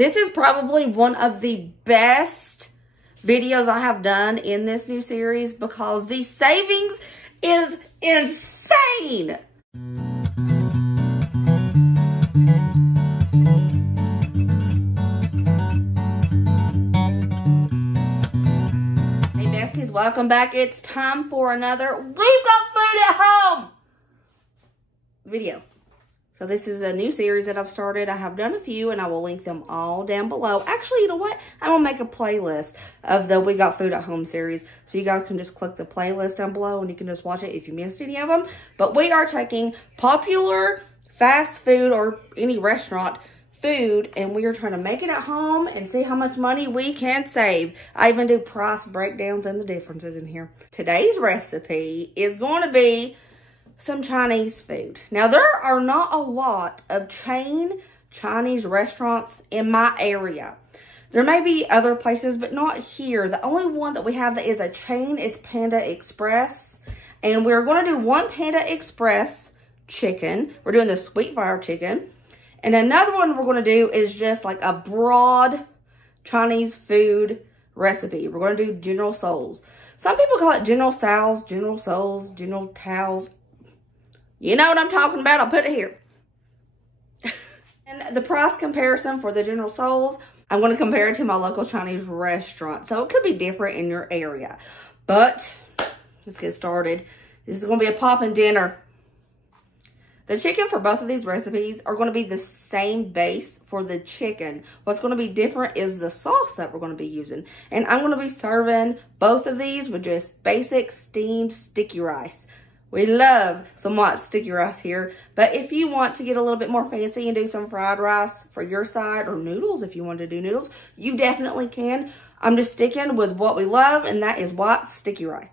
This is probably one of the best videos I have done in this new series because the savings is insane. Hey besties, welcome back. It's time for another We've Got Food at Home video. So this is a new series that I've started. I have done a few and I will link them all down below. Actually, you know what? I'm going to make a playlist of the We Got Food at Home series. So you guys can just click the playlist down below and you can just watch it if you missed any of them. But we are taking popular fast food or any restaurant food and we are trying to make it at home and see how much money we can save. I even do price breakdowns and the differences in here. Today's recipe is going to be some Chinese food. Now, there are not a lot of chain Chinese restaurants in my area. There may be other places, but not here. The only one that we have that is a chain is Panda Express. And we're going to do one Panda Express chicken. We're doing the sweet fire chicken. And another one we're going to do is just like a broad Chinese food recipe. We're going to do General Tso's. Some people call it General Tso's, General Tso's, General Tao's. You know what I'm talking about. I'll put it here. And the price comparison for the General Tso's, I'm going to compare it to my local Chinese restaurant. So it could be different in your area. But let's get started. This is going to be a poppin' dinner. The chicken for both of these recipes are going to be the same base for the chicken. What's going to be different is the sauce that we're going to be using. And I'm going to be serving both of these with just basic steamed sticky rice. We love some white sticky rice here. But if you want to get a little bit more fancy and do some fried rice for your side or noodles, if you want to do noodles, you definitely can. I'm just sticking with what we love, and that is white sticky rice.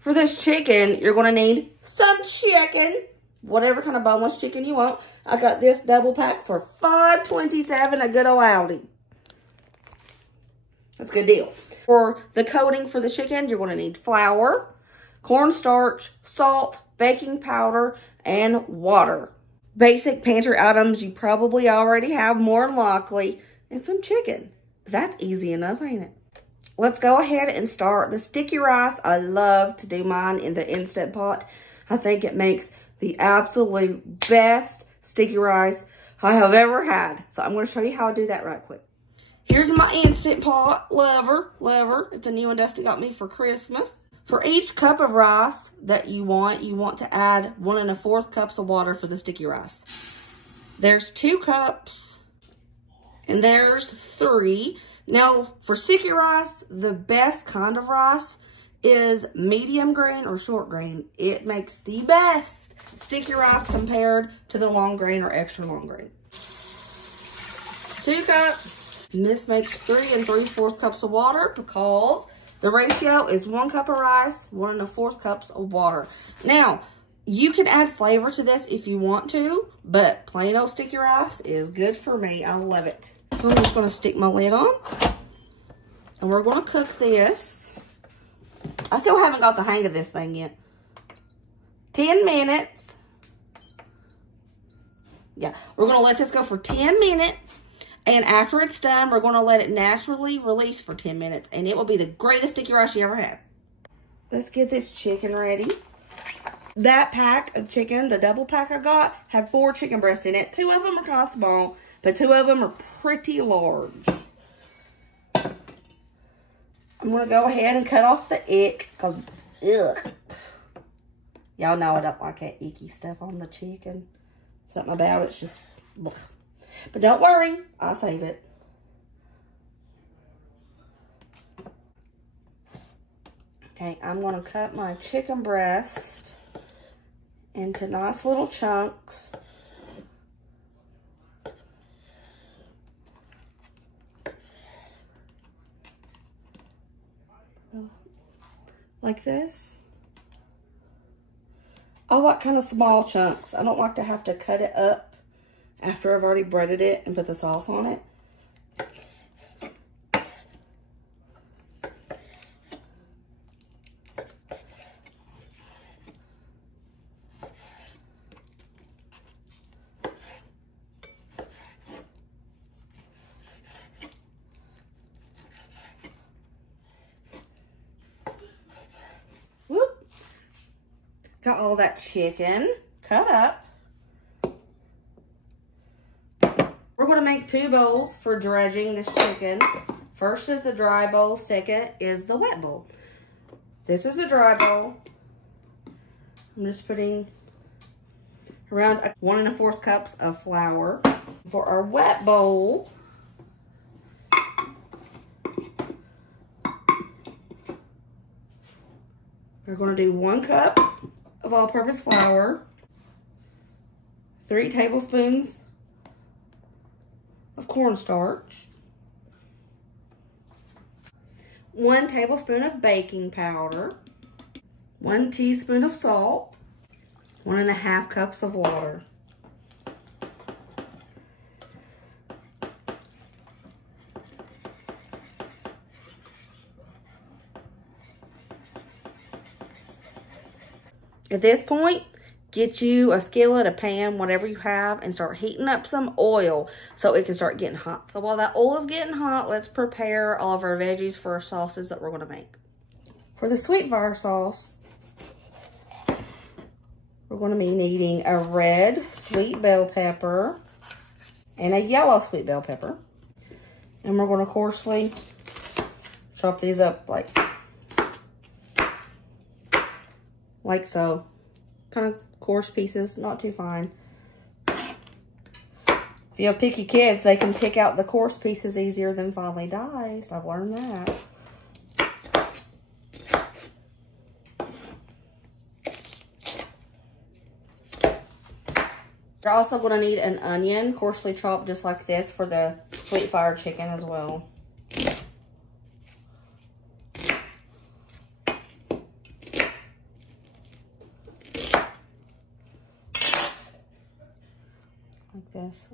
For this chicken, you're going to need some chicken. Whatever kind of boneless chicken you want. I got this double pack for $5.27, a good old Aldi. That's a good deal. For the coating for the chicken, you're going to need flour, cornstarch, salt, baking powder, and water. Basic pantry items you probably already have more than likely, and some chicken. That's easy enough, ain't it? Let's go ahead and start the sticky rice. I love to do mine in the Instant Pot. I think it makes the absolute best sticky rice I have ever had. So I'm going to show you how I do that right quick. Here's my Instant Pot lever. It's a new one Dusty got me for Christmas. For each cup of rice that you want to add 1 1/4 cups of water for the sticky rice. There's 2 cups and there's 3. Now, for sticky rice, the best kind of rice is medium grain or short grain. It makes the best sticky rice compared to the long grain or extra long grain. 2 cups. And this makes 3 3/4 cups of water because the ratio is 1 cup of rice, 1 1/4 cups of water. Now, you can add flavor to this if you want to, but plain old sticky rice is good for me. I love it. So I'm just going to stick my lid on, and we're going to cook this. I still haven't got the hang of this thing yet. 10 minutes. Yeah, we're going to let this go for 10 minutes. And after it's done, we're going to let it naturally release for 10 minutes. And it will be the greatest sticky rice you ever had. Let's get this chicken ready. That pack of chicken, the double pack I got, had 4 chicken breasts in it. 2 of them are kind of small, but 2 of them are pretty large. I'm going to go ahead and cut off the ick. Because, ugh. Y'all know I don't like that icky stuff on the chicken. Something about it's just, ugh. But don't worry, I'll save it. Okay, I'm going to cut my chicken breast into nice little chunks. Like this. I like kind of small chunks. I don't like to have to cut it up after I've already breaded it and put the sauce on it. Got all that chicken cut up. We're going to make 2 bowls for dredging this chicken. First is the dry bowl. Second is the wet bowl. This is the dry bowl. I'm just putting around 1 1/4 cups of flour. For our wet bowl, we're going to do 1 cup of all-purpose flour, 3 tablespoons of cornstarch, 1 tablespoon of baking powder, 1 teaspoon of salt, 1 1/2 cups of water. At this point, get you a skillet, a pan, whatever you have, and start heating up some oil so it can start getting hot. So while that oil is getting hot, let's prepare all of our veggies for our sauces that we're going to make. For the sweet fire sauce, we're going to be needing a red sweet bell pepper and a yellow sweet bell pepper. And we're going to coarsely chop these up like so. Kind of coarse pieces, not too fine. If you have picky kids, they can pick out the coarse pieces easier than finely diced. I've learned that. You're also going to need an onion, coarsely chopped just like this, for the sweet fire chicken as well. Like this.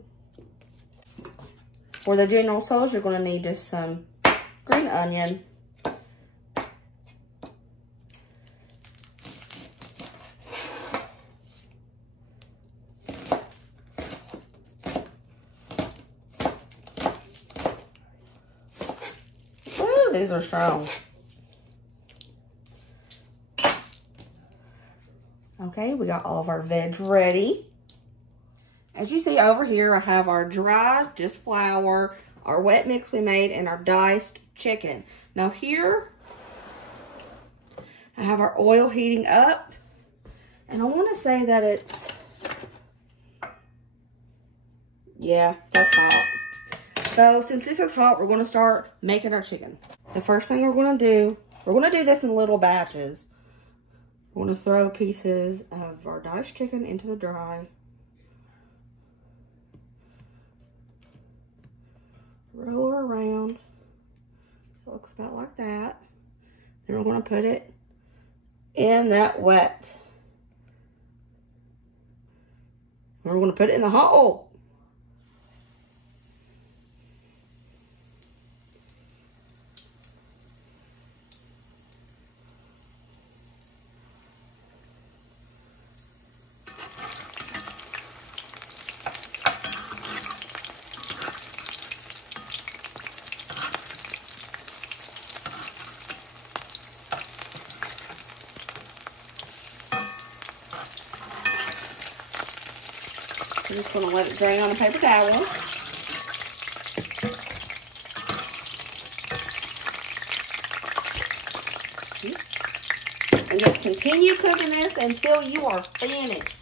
For the general sauce, you're going to need just some green onion, ooh, these are strong. Okay, we got all of our veg ready. As you see over here, I have our dry, just flour, our wet mix we made, and our diced chicken. Now here, I have our oil heating up, and I want to say that it's, yeah, that's hot. So since this is hot, we're going to start making our chicken. The first thing we're going to do this in little batches. We're going to throw pieces of our diced chicken into the dry. Roll her around. It looks about like that. Then we're going to put it in that wet. And we're going to put it in the hot oil. I'm just going to let it drain on a paper towel. And just continue cooking this until you are finished.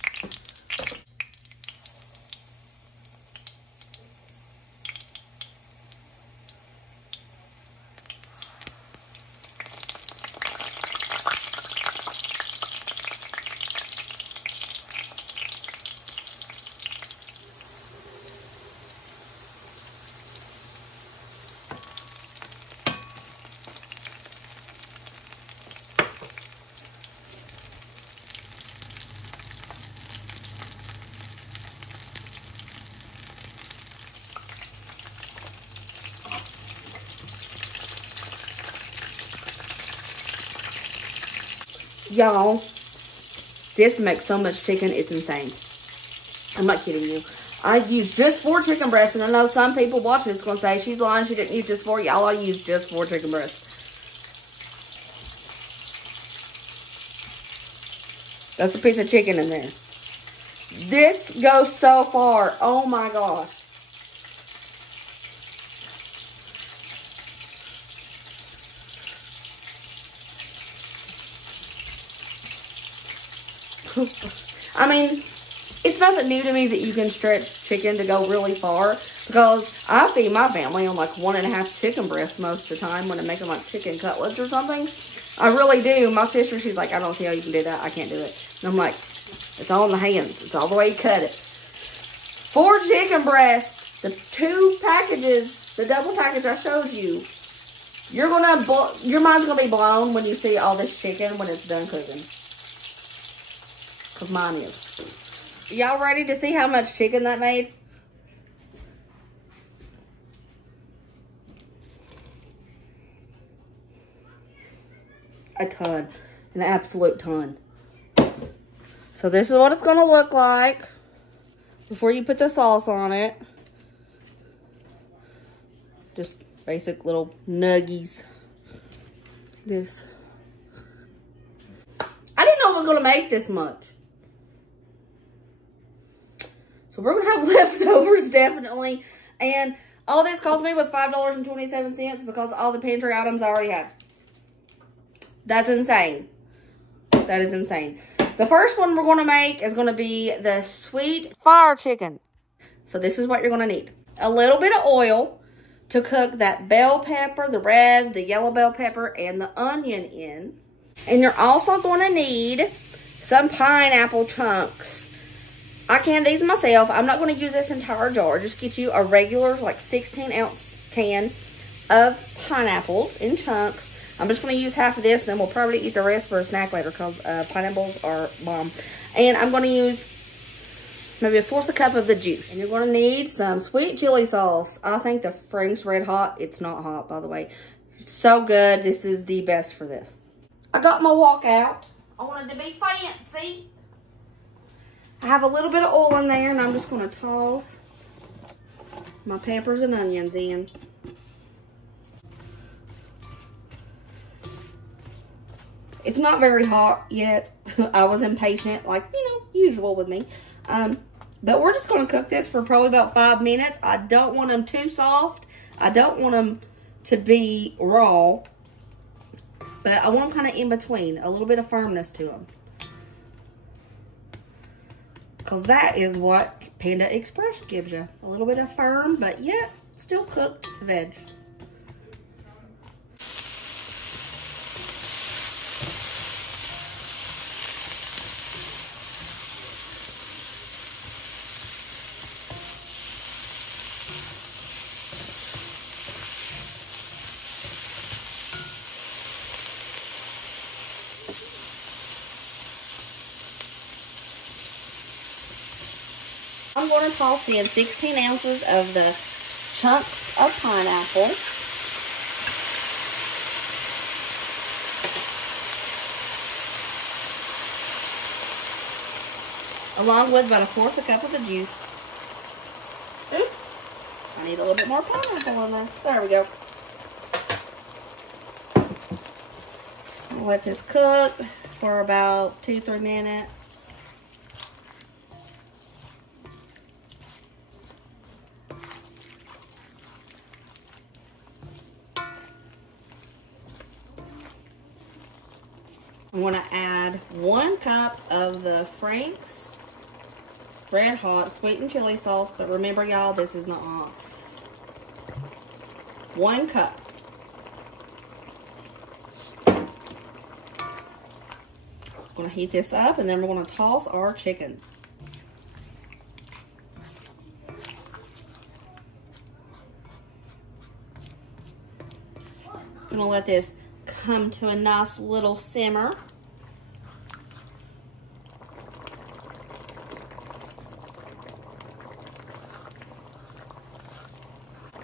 Y'all, this makes so much chicken, it's insane. I'm not kidding you. I used just 4 chicken breasts, and I know some people watching this going to say she's lying, she didn't use just 4. Y'all, I used just 4 chicken breasts. That's a piece of chicken in there. This goes so far. Oh my gosh. I mean, it's nothing new to me that you can stretch chicken to go really far, because I feed my family on like 1.5 chicken breasts most of the time when I'm making like chicken cutlets or something. I really do. My sister, she's like, I don't see how you can do that. I can't do it. And I'm like, it's all in the hands. It's all the way you cut it. 4 chicken breasts, the 2 packages, the double package I showed you. Your mind's gonna be blown when you see all this chicken when it's done cooking. Because mine is. Y'all ready to see how much chicken that made? A ton. An absolute ton. So this is what it's going to look like before you put the sauce on it. Just basic little nuggies. This. I didn't know it was going to make this much. So we're going to have leftovers, definitely. And all this cost me was $5.27 because all the pantry items I already had. That's insane. That is insane. The first one we're going to make is going to be the sweet fire chicken. So this is what you're going to need. A little bit of oil to cook that bell pepper, the red, the yellow bell pepper, and the onion in. And you're also going to need some pineapple chunks. I canned these myself. I'm not going to use this entire jar. Just get you a regular, like 16-ounce can of pineapples in chunks. I'm just going to use half of this, then we'll probably eat the rest for a snack later because pineapples are bomb. And I'm going to use maybe 1/4 cup of the juice. And you're going to need some sweet chili sauce. I think the Frank's Red Hot, it's not hot, by the way. It's so good. This is the best for this. I got my walkout. I wanted to be fancy. I have a little bit of oil in there, and I'm just going to toss my peppers and onions in. It's not very hot yet. I was impatient, like, you know, usual with me. But we're just going to cook this for probably about 5 minutes. I don't want them too soft. I don't want them to be raw. But I want them kind of in between. A little bit of firmness to them. Because that is what Panda Express gives you. A little bit of firm, but yet still cooked veg. I'm going to toss in 16 ounces of the chunks of pineapple. Along with about 1/4 cup of the juice. Oops. I need a little bit more pineapple in there. There we go. I'll let this cook for about 2-3 minutes. I'm going to add 1 cup of the Frank's Red Hot sweetened chili sauce. But remember, y'all, this is not hot. 1 cup. I'm going to heat this up, and then we're going to toss our chicken. I'm going to let this come to a nice little simmer.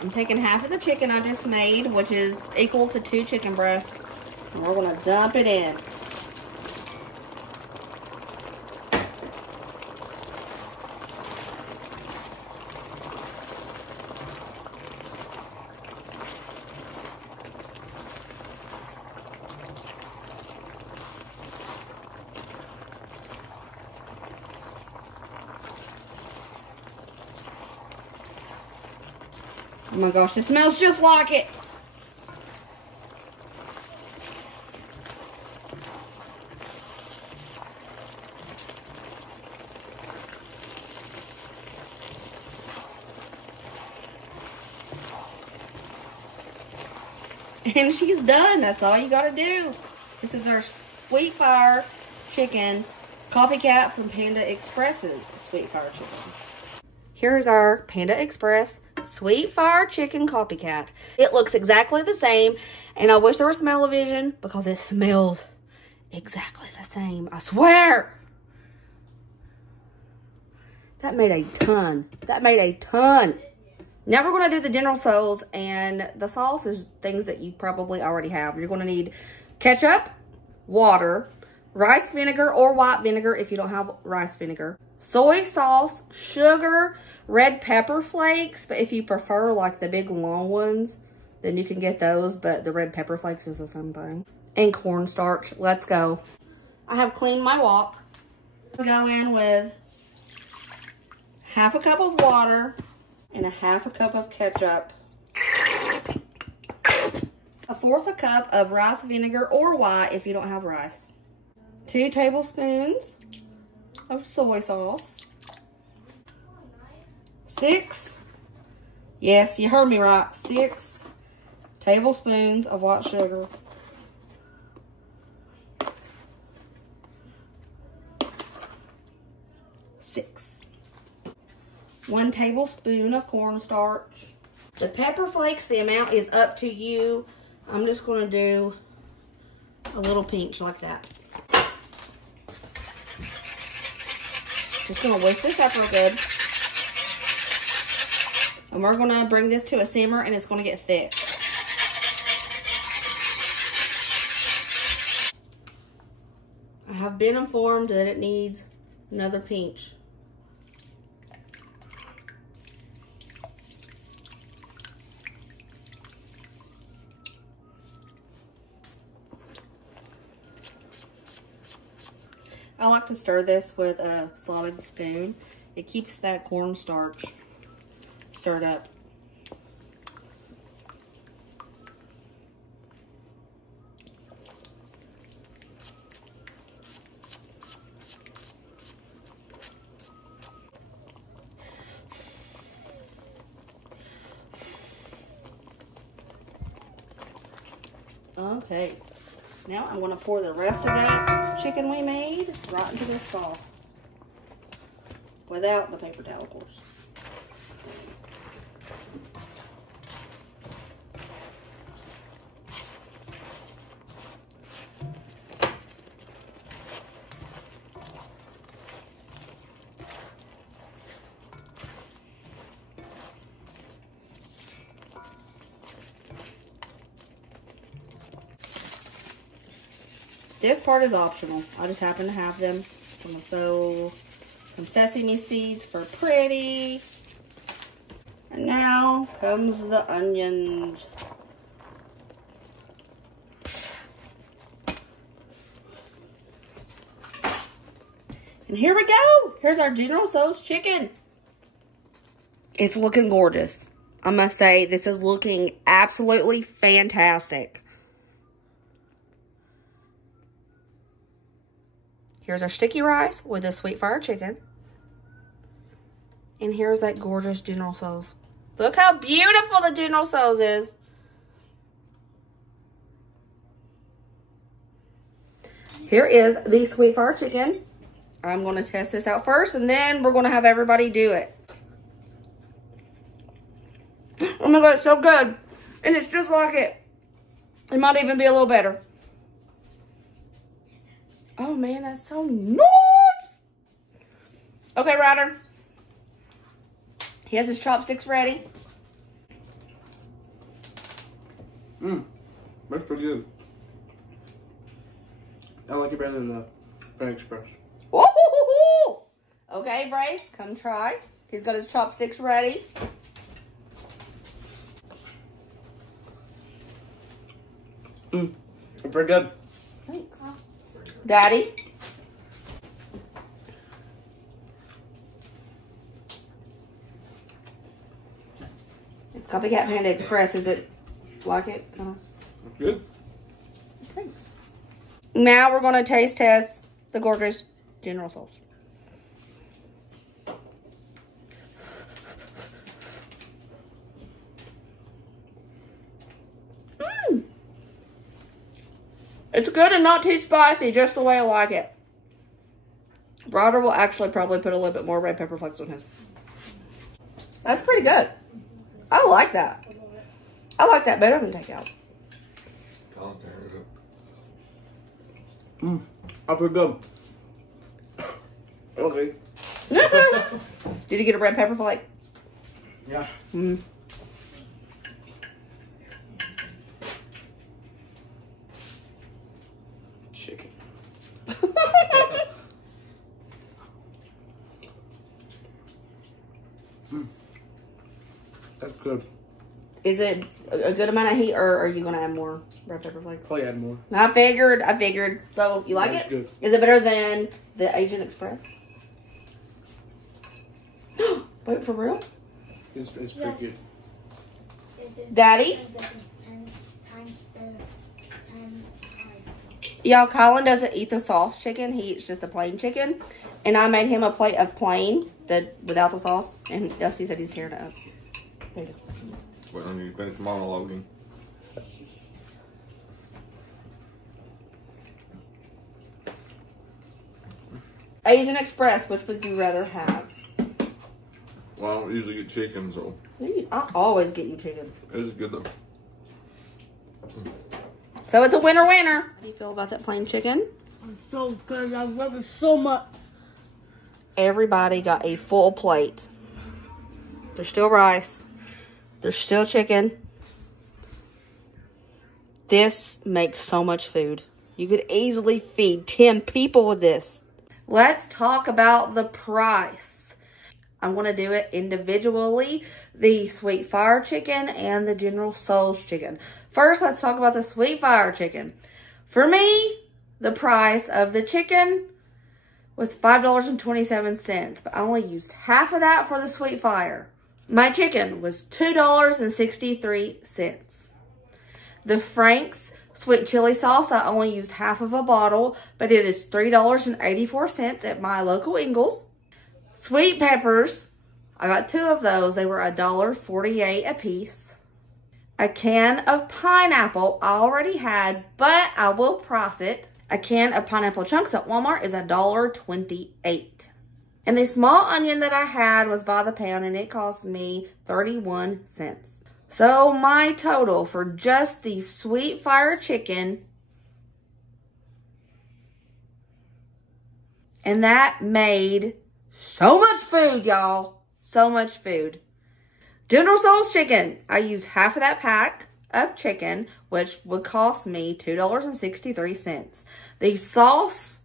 I'm taking half of the chicken I just made, which is equal to 2 chicken breasts, and we're going to dump it in. Oh my gosh, it smells just like it. And she's done. That's all you gotta do. This is our Sweet Fire Chicken Copycat from Panda Express's Sweet Fire Chicken. Here's our Panda Express Sweet Fire Chicken Copycat. It looks exactly the same, and I wish there was smell-o-vision because it smells exactly the same. I swear. That made a ton. That made a ton. Now we're going to do the General Tso's, and the sauce is things that you probably already have. You're going to need ketchup, water, rice vinegar or white vinegar if you don't have rice vinegar, soy sauce, sugar, red pepper flakes, but if you prefer like the big long ones, then you can get those, but the red pepper flakes is the same thing, and cornstarch. Let's go. I have cleaned my wok. Go in with half a cup of water and a half a cup of ketchup, a fourth a cup of rice vinegar or white if you don't have rice, 2 tablespoons of soy sauce, 6, yes, you heard me right, 6 tablespoons of white sugar, 1 tablespoon of cornstarch. The pepper flakes, the amount is up to you. I'm just going to do a little pinch like that. Just going to whisk this up real good. And we're going to bring this to a simmer, and it's going to get thick. I have been informed that it needs another pinch. I like to stir this with a slotted spoon. It keeps that cornstarch stirred up. Okay. Now I'm going to pour the rest of that chicken we made right into this sauce. Without the paper towel, of course. This part is optional. I just happen to have them. I'm going to throw some sesame seeds for pretty. And now comes the onions. And here we go. Here's our General Tso's chicken. It's looking gorgeous. I must say, this is looking absolutely fantastic. Here's our sticky rice with the Sweet Fire chicken. And here's that gorgeous General Tso's. Look how beautiful the General Tso's is. Here is the Sweet Fire chicken. I'm going to test this out first, and then we're going to have everybody do it. Oh my God, it's so good. And it's just like it. It might even be a little better. Oh man, that's so nice. Okay, Ryder. He has his chopsticks ready. That's pretty good. I like it better than the Panda Express. Ooh! Okay, Bray, come try. He's got his chopsticks ready. Pretty good. Thanks. Daddy? It's Copycat Panda Express. Is it like it? Good. Thanks. Now we're going to taste test the gorgeous General Tso's. It's good and not too spicy, just the way I like it. Ryder will actually probably put a little bit more red pepper flakes on his. That's pretty good. I like that. I like that better than Takeout. I put good. Okay. Did you get a red pepper flake? Yeah. Chicken. That's good. Is it a good amount of heat, or are you going to add more red pepper flakes? Probably add more. I figured. So, you like That's it? good. Is it better than the Asian Express? Wait, for real? It's pretty good. Daddy? Y'all, Colin doesn't eat the sauce chicken. He eats just a plain chicken. And I made him a plate of plain, without the sauce. And Dusty said he's tearing it up. There you go. Wait on you to finish monologuing. Asian Express, which would you rather have? Well, I don't usually get chicken, so I always get you chicken. it is good though. So it's a winner-winner. How do you feel about that plain chicken? It's so good. I love it so much. Everybody got a full plate. There's still rice. There's still chicken. This makes so much food. You could easily feed 10 people with this. Let's talk about the price. I'm going to do it individually. The sweet fire chicken and the General Tso's chicken. First, let's talk about the sweet fire chicken. For me, the price of the chicken was $5.27, but I only used half of that for the sweet fire. My chicken was $2.63. The Frank's sweet chili sauce, I only used half of a bottle, but it is $3.84 at my local Ingles. Sweet peppers, I got 2 of those. They were $1.48 a piece. A can of pineapple I already had, but I will price it. A can of pineapple chunks at Walmart is $1.28. And the small onion that I had was by the pound, and it cost me 31 cents. So my total for just the sweet fire chicken, and that made so much food, y'all. So much food. General Tso's chicken, I used half of that pack of chicken, which would cost me $2.63. The sauce,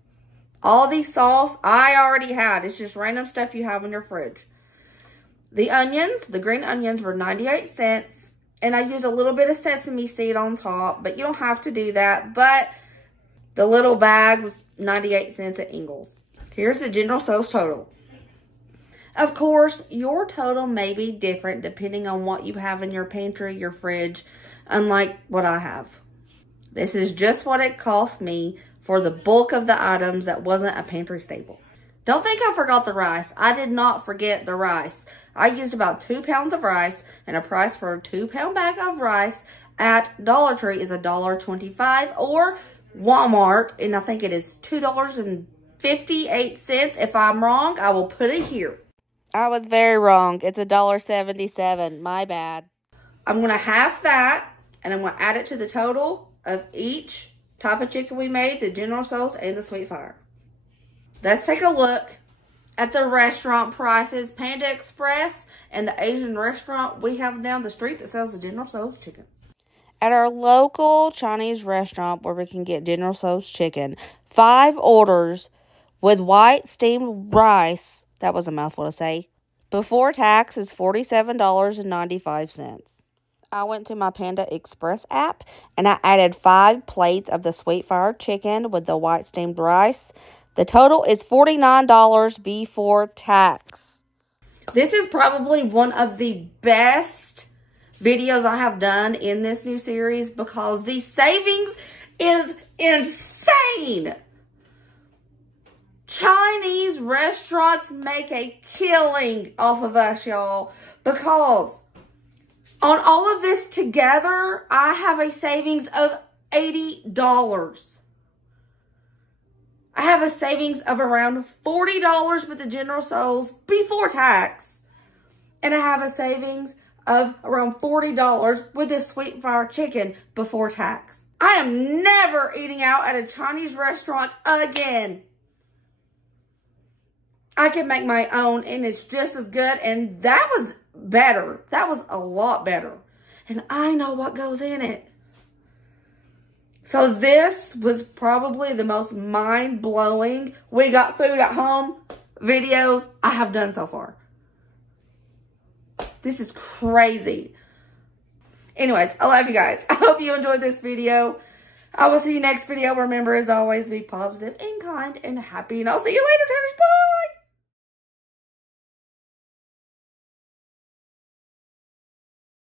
all the sauce I already had. It's just random stuff you have in your fridge. The onions, the green onions were 98 cents. And I used a little bit of sesame seed on top, but you don't have to do that. But the little bag was 98 cents at Ingles. Here's the General Tso's total. Of course, your total may be different depending on what you have in your pantry, your fridge, unlike what I have. This is just what it cost me for the bulk of the items that wasn't a pantry staple. Don't think I forgot the rice. I did not forget the rice. I used about 2 pounds of rice, and a price for a 2-pound bag of rice at Dollar Tree is $1.25, or Walmart, and I think it is $2.58. If I'm wrong, I will put it here. I was very wrong. It's $1.77. My bad. I'm going to half that, and I'm going to add it to the total of each type of chicken we made, the General Tso's and the sweet fire. Let's take a look at the restaurant prices. Panda Express and the Asian restaurant we have down the street that sells the General Tso's chicken. At our local Chinese restaurant where we can get General Tso's chicken, 5 orders with white steamed rice, that was a mouthful to say, before tax is $47.95. I went to my Panda Express app and I added 5 plates of the sweet fire chicken with the white steamed rice. The total is $49 before tax. This is probably one of the best videos I have done in this new series because the savings is insane. Chinese restaurants make a killing off of us, y'all, because on all of this together, I have a savings of $80. I have a savings of around $40 with the General Tso's before tax. And I have a savings of around $40 with this sweet and sour chicken before tax. I am never eating out at a Chinese restaurant again. I can make my own and it's just as good. And that was better. That was a lot better. And I know what goes in it. So this was probably the most mind-blowing we got food at home videos I have done so far. This is crazy. Anyways, I love you guys. I hope you enjoyed this video. I will see you next video. Remember, as always, be positive and kind and happy. And I'll see you later, Tanners. Bye!